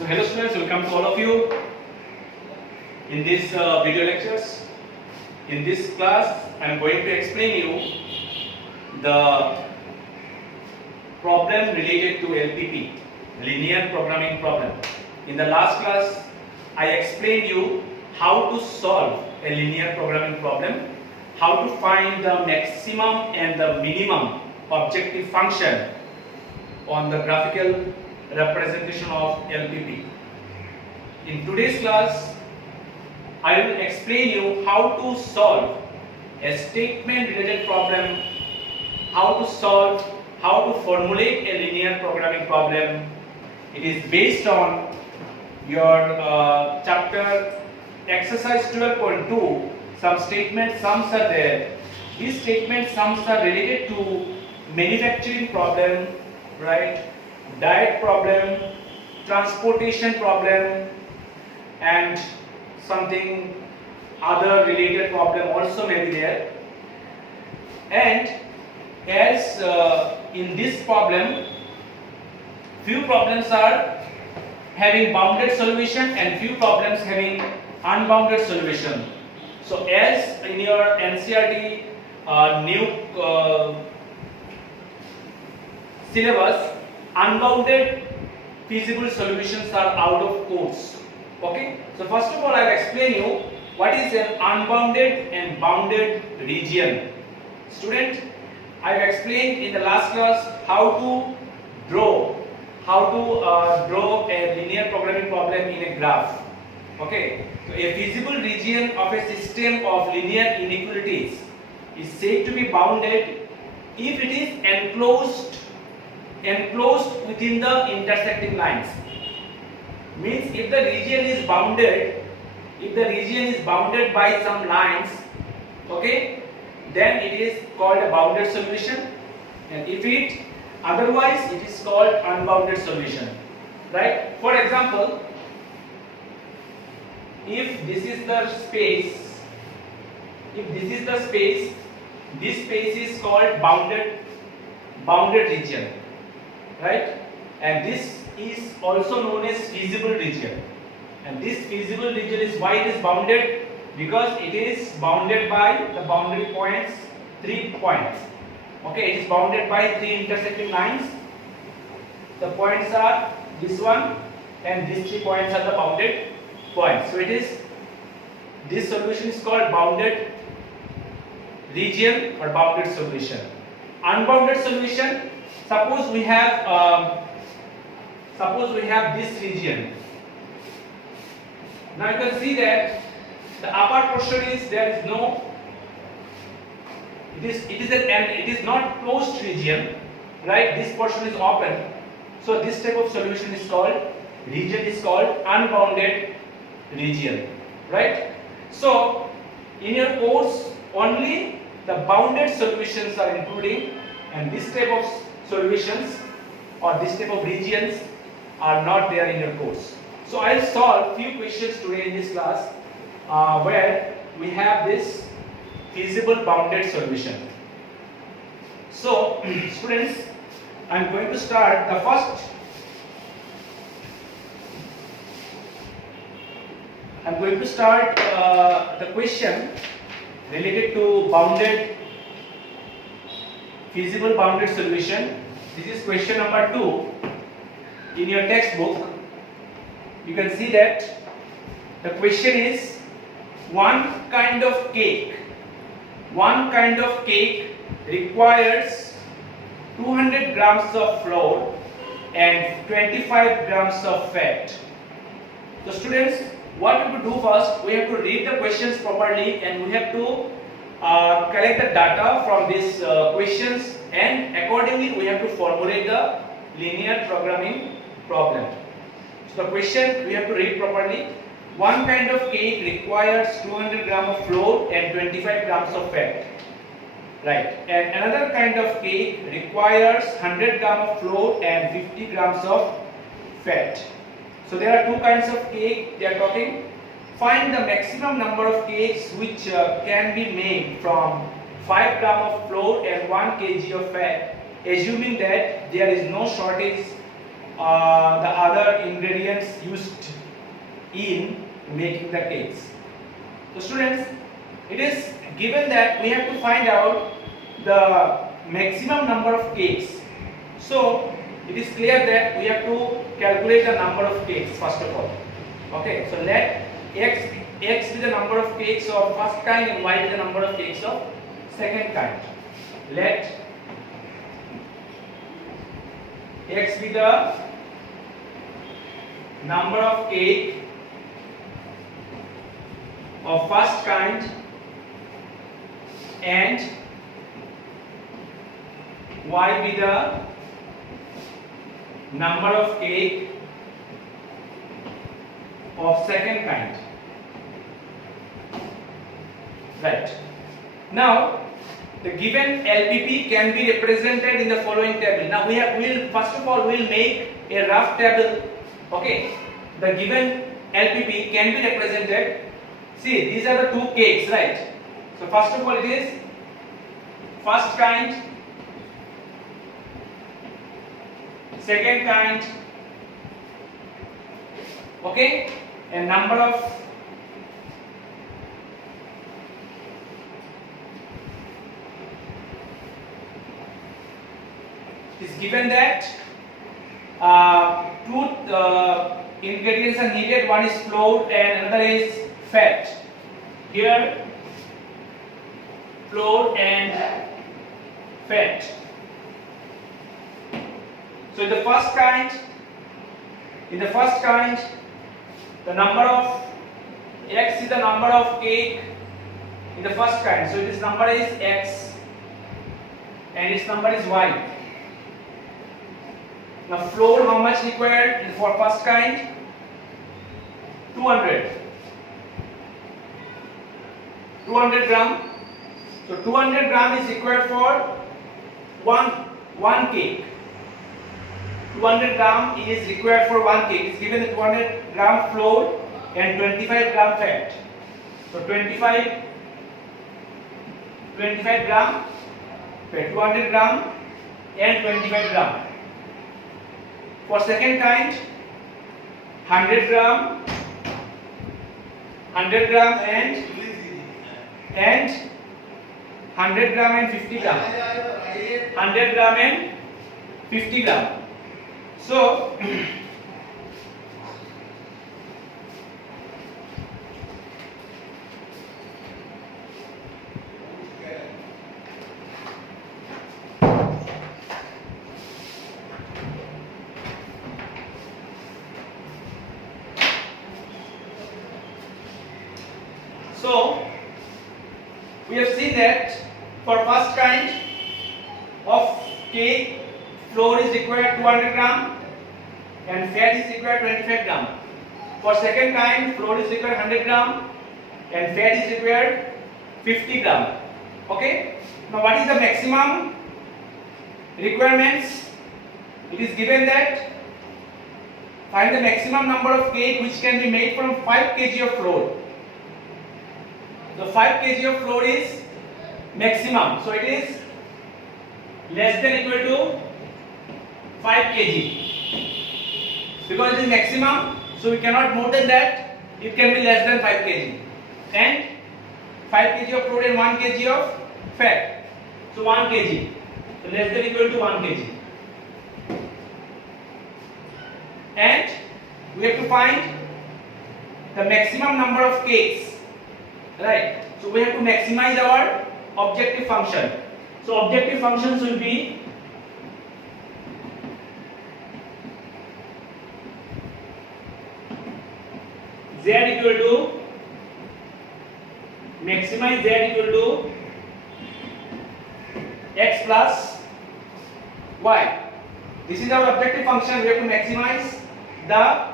So hello students, welcome to all of you in this video lectures. In this class, I am going to explain you the problem related to LPP, linear programming problem. In the last class, I explained you how to solve a linear programming problem, how to find the maximum and the minimum objective function on the graphical representation of LPP. In today's class, I will explain you how to solve a statement related problem, how to formulate a linear programming problem. It is based on your chapter exercise 12.2. Some statement sums are there. These statement sums are related to manufacturing problem, right? Diet problem, transportation problem, and something other related problem also may be there. And as in this problem, few problems are having bounded solution and few problems having unbounded solution. So as in your NCERT new syllabus, unbounded feasible solutions are out of course. Okay, so first of all I will explain you what is an unbounded and bounded region. Student, I have explained in the last class how to draw a linear programming problem in a graph. Okay, so a feasible region of a system of linear inequalities is said to be bounded if it is enclosed within the intersecting lines. Means if the region is bounded by some lines, okay, then it is called a bounded solution, and if it otherwise it is called unbounded solution, right? For example, if this is the space, this space is called bounded region, right? And this is also known as feasible region. And this feasible region is why it is bounded, because it is bounded by the boundary points, 3 points. Okay, it is bounded by 3 intersecting lines. The points are this one, and these 3 points are the bounded points. So this solution is called bounded region or bounded solution. Unbounded solution, suppose we have this region. Now you can see that the upper portion is it is not closed region, right? This portion is open. So this type of solution is called unbounded region, right? So in your course only the bounded solutions are including, and this type of solutions or this type of regions are not there in your course. So I'll solve few questions today in this class where we have this feasible bounded solution. So students, I'm going to start the first. I'm going to start the question related to feasible bounded solution. This is question number 2 in your textbook. You can see that the question is one kind of cake requires 200 grams of flour and 25 grams of fat. So students, what we have to do first, we have to read the questions properly, and we have to collect the data from these questions, and accordingly we have to formulate the linear programming problem. So the question we have to read properly. One kind of cake requires 200 grams of flour and 25 grams of fat, right? And another kind of cake requires 100 grams of flour and 50 grams of fat. So there are 2 kinds of cake they are talking. Find the maximum number of cakes which can be made from 5 grams of flour and 1 kg of fat, assuming that there is no shortage the other ingredients used in making the cakes. So students, it is given that we have to find out the maximum number of cakes. So it is clear that we have to calculate the number of cakes first of all. Okay, so let x be the number of cakes of first kind and y be the number of cakes of second kind. Let x be the number of cake of first kind and y be the number of cake of second kind. Right. Now the given LPP can be represented in the following table. Now we'll first of all we'll make a rough table. Okay. The given LPP can be represented. See, these are the two cakes, right? So first of all it is first kind, second kind, okay, and number of is given that two ingredients are needed. One is flour and another is fat. Here flour and fat. So in the first kind, the number of x is the number of cake in the first kind. So its number is x and its number is y. Now flour, how much required for first kind? 200 gram. So 200 gram is required for one cake. 200 gram is required for one cake. It's given 200 gram flour and 25 gram fat. So 25 gram, 200 gram and 25 gram. For second kind, 100 gram and 100 gram and 50 gram. 100 gram and 50 gram. So we have seen that for first kind of cake, flour is required 200 gram and fat is required 25 gram. For second kind, flour is required 100 gram and fat is required 50 gram. Okay. Now what is the maximum requirements? It is given that find the maximum number of cake which can be made from 5 kg of flour. The 5 kg of flour is maximum. So it is less than equal to 5 kg. Because it is maximum, so we cannot more than that. It can be less than 5 kg. And 5 kg of flour and 1 kg of fat. So 1 kg. So less than equal to 1 kg. And we have to find the maximum number of cakes. Right. So we have to maximize our objective function. So objective functions will be z equal to maximize z equal to x plus y. This is our objective function. We have to maximize the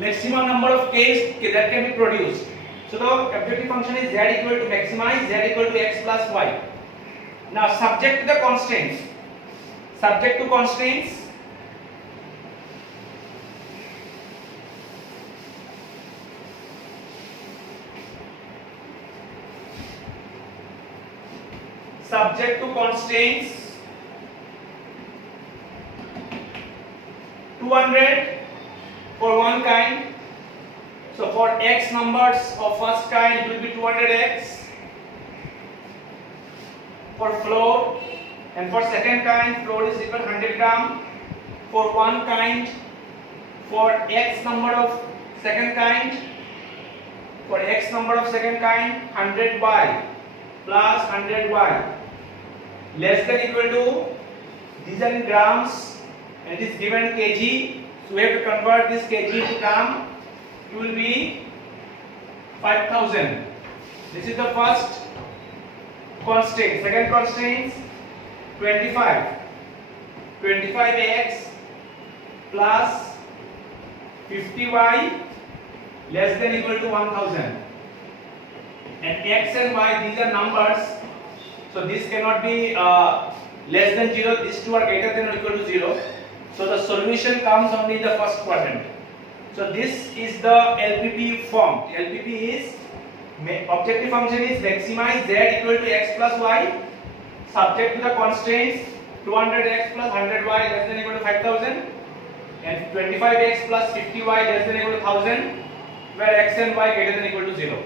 maximum number of cakes that can be produced. So the objective function is z equal to maximize z equal to x plus y. Now subject to the constraints. Subject to constraints. Subject to constraints. 200 for one kind. So for x numbers of first kind it will be 200x for flour, and for second kind flour is equal 100 gram. For one kind, for x number of second kind, 100y plus 100y less than equal to, these are in grams and it is given kg, so we have to convert this kg to gram. It will be 5000. This is the first constraint. Second constraint, 25x plus 50y less than equal to 1000, and x and y, these are numbers, so this cannot be less than 0. These two are greater than or equal to 0, so the solution comes only in the first quadrant. So this is the LPP form. The LPP is, objective function is maximize z equal to x plus y subject to the constraints 200x plus 100y less than equal to 5000 and 25x plus 50y less than equal to 1000, where x and y greater than equal to 0.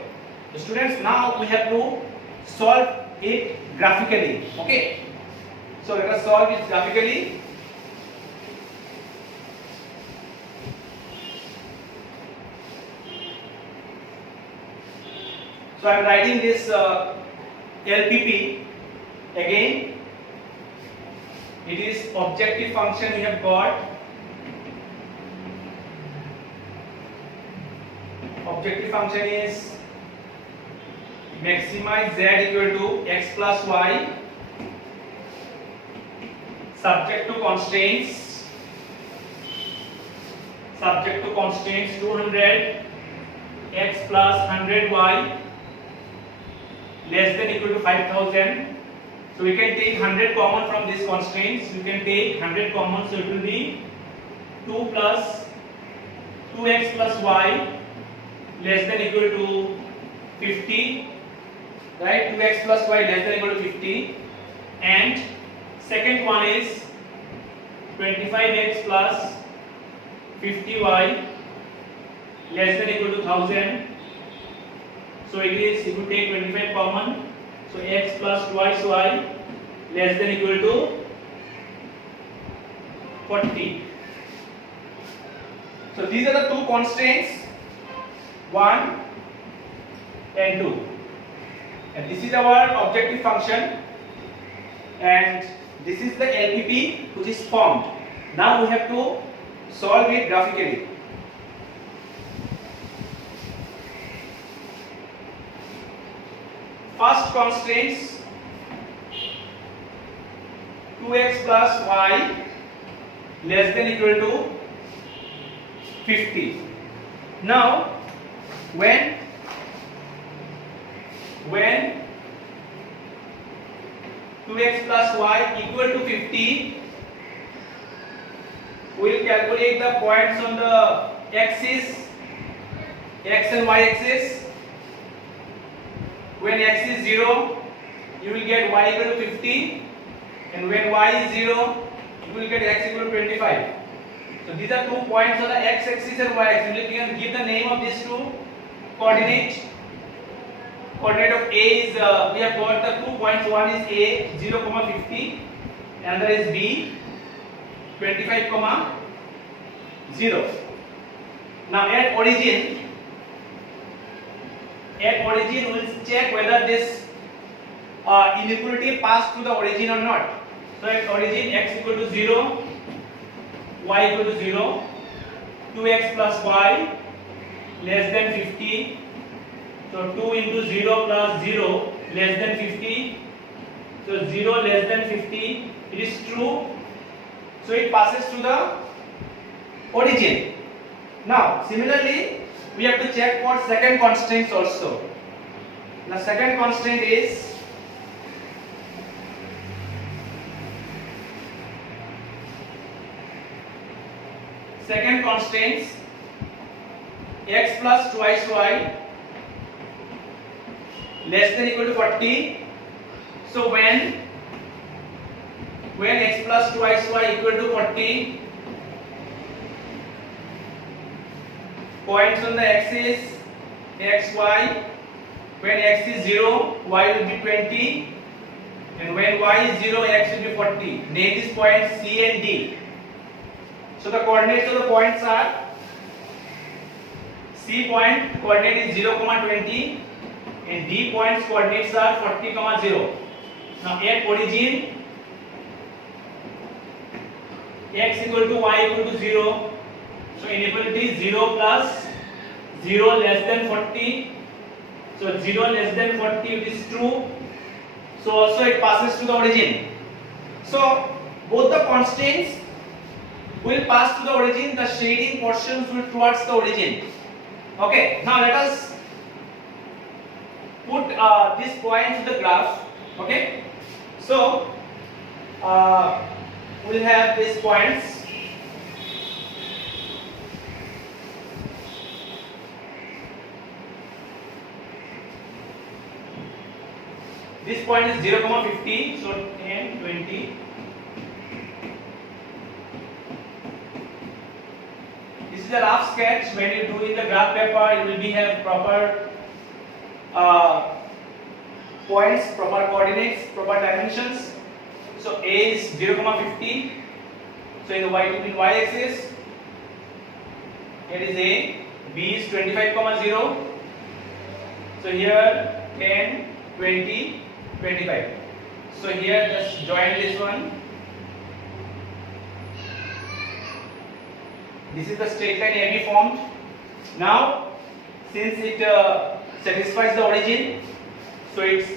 So students, now we have to solve it graphically. Okay, so let us solve it graphically. So I am writing this LPP again. It is objective function we have got. Objective function is maximize z equal to x plus y subject to constraints 200 x plus 100y less than equal to 5000. So we can take 100 common from these constraints. We can take 100 common, so it will be 2 plus 2x plus y less than equal to 50, right? 2x plus y less than equal to 50, and second one is 25x plus 50y less than equal to 1000. So it is, if you take 25 common, so x plus twice y less than equal to 40. So these are the two constraints, 1 and 2, and this is our objective function, and this is the LPP which is formed. Now we have to solve it graphically. First constraints, 2x plus y less than equal to 50. Now when 2x plus y equal to 50, we will calculate the points on the axis, x and y axis. When x is 0, you will get y equal to 50, and when y is 0, you will get x equal to 25. So these are 2 points on the x axis and y axis. You can give the name of these two coordinate. Coordinate of A is, we have got the 2 points. One is A 0, 50, another is B 25, 0. Now at origin we will check whether this inequality passed through the origin or not. So at origin x equal to 0, y equal to 0, 2x plus y less than 50. So 2 into 0 plus 0 less than 50. So 0 less than 50. It is true. So it passes through the origin. Now similarly, we have to check for second constraints also. The second constraint is x plus twice y less than equal to 40. So when x plus twice y equal to 40, points on the axis x, y. When x is 0, y will be 20, and when y is 0, x will be 40. Name these points C and D. So the coordinates of the points are C point coordinate is 0, 20, and D point's coordinates are 40, 0. Now at origin x equal to y equal to 0. So inequality is 0 plus 0 less than 40. So 0 less than 40, it is true. So also it passes to the origin. So both the constants will pass to the origin. The shading portions will towards the origin. Okay. Now let us put this point to the graph. Okay. So we'll have these points. This point is 0, 50, so 10, 20. This is a rough sketch. When you do in the graph paper, you will be have proper points, proper coordinates, proper dimensions. So A is 0, 50. So in the y-axis, it is A. B is 25, 0. So here 10, 20. 25. So here just join this one. This is the straight line AB formed. Now since it satisfies the origin, so its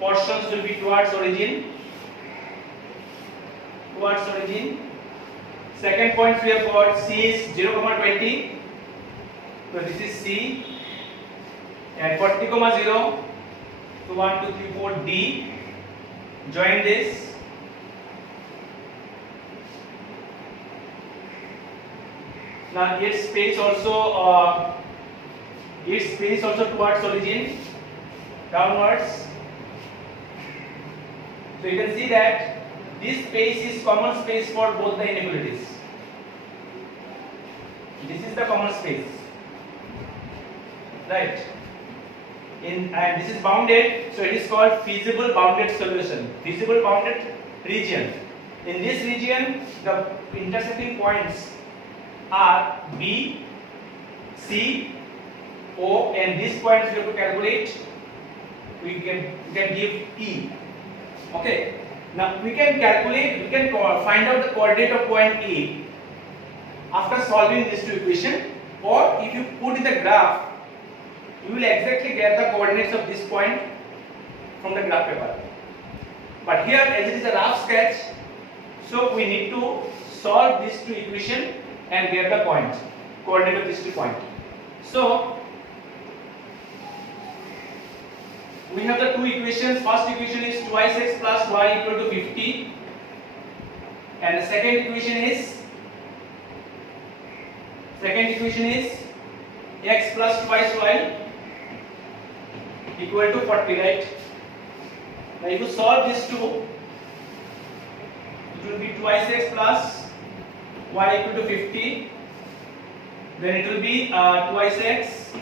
portions will be towards origin. Second point we have got C is 0, 20. So this is C, and 40, 0. So 1, 2, 3, 4, D. Join this. Now its space also towards origin, downwards. So you can see that this space is common space for both the inequalities. This is the common space, right? And this is bounded, so it is called feasible bounded solution, feasible bounded region. In this region, the intersecting points are B, C, O, and these points we have to calculate. We can give E. Okay. Now we can find out the coordinate of point E after solving these two equations, or if you put in the graph, you will exactly get the coordinates of this point from the graph paper. But here, as it is a rough sketch, so we need to solve these two equations and get the coordinate of these 2 points. So we have the two equations. First equation is 2x plus y equal to 50, and the second equation is x plus twice y equal to 40, right? Now if you solve these two, it will be 2x plus y equal to 50. Then it will be 2x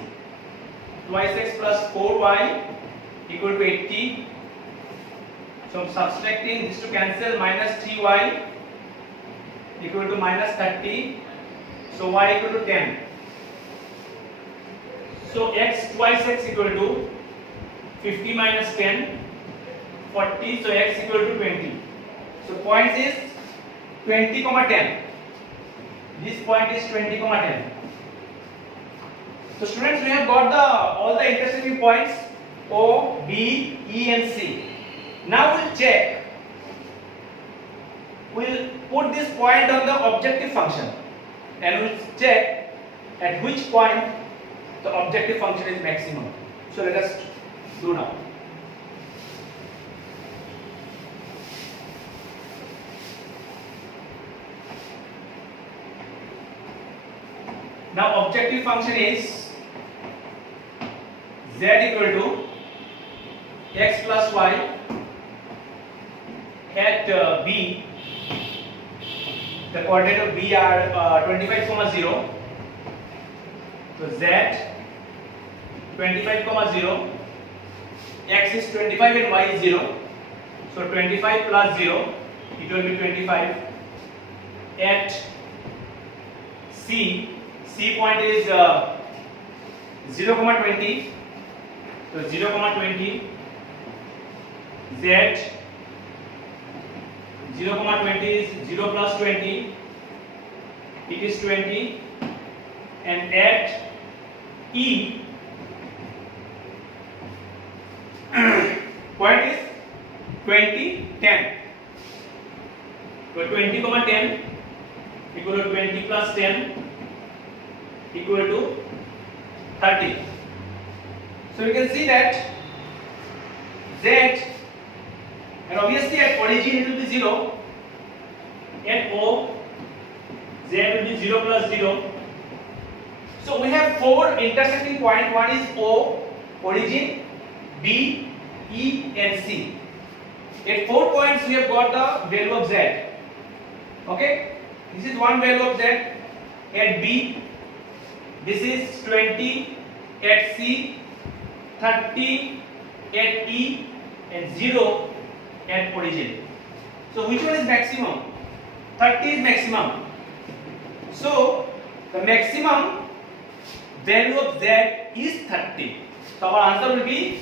plus 4y equal to 80. So subtracting this to cancel, minus 3y equal to minus 30. So y equal to 10. So twice x equal to 50 minus 10, 40. So x equal to 20. So point is 20, 10. This point is 20, 10. So students, we have got all the intersecting points O, B, E and C. Now we'll check. We'll put this point on the objective function and we'll check at which point the objective function is maximum. So let us do now. Now objective function is z equal to x plus y at B. The coordinate of B are 25, 0. So z 25, 0, x is 25 and y is 0. So 25 plus 0, it will be 25. At C point is 0, 20. So 0, 20. Z 0, 20 is 0 plus 20. It is 20. And at E point is 20, 10. So 20, 10 equal to 20 plus 10 equal to 30. So you can see that Z, and obviously at origin it will be 0. At O, Z will be 0 plus 0. So we have 4 intersecting points. One is O, origin, B, E and C. At 4 points we have got the value of Z. Okay, this is one value of Z. At B, this is 20. At C, 30. At E and 0 at origin. So which one is maximum? 30 is maximum. So the maximum value of Z is 30. So our answer will be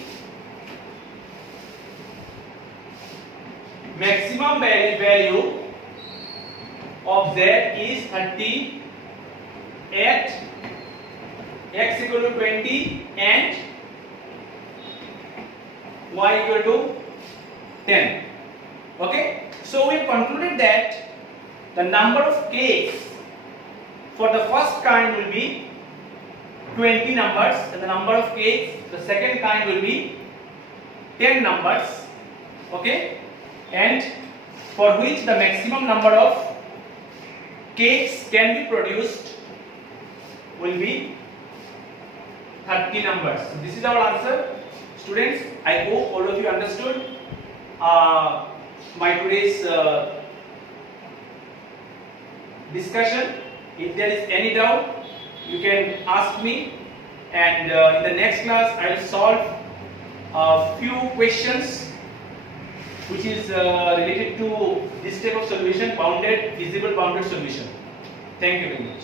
maximum value of Z is 30 at x equal to 20 and y equal to 10. Okay, so we concluded that the number of cakes for the first kind will be 20 numbers, and the number of cakes the second kind will be 10 numbers. Okay, and for which the maximum number of cakes can be produced will be 30 numbers. So this is our answer. Students, I hope all of you understood my today's discussion. If there is any doubt, you can ask me, and in the next class I will solve a few questions which is related to this type of solution, bounded, visible bounded solution. Thank you very much.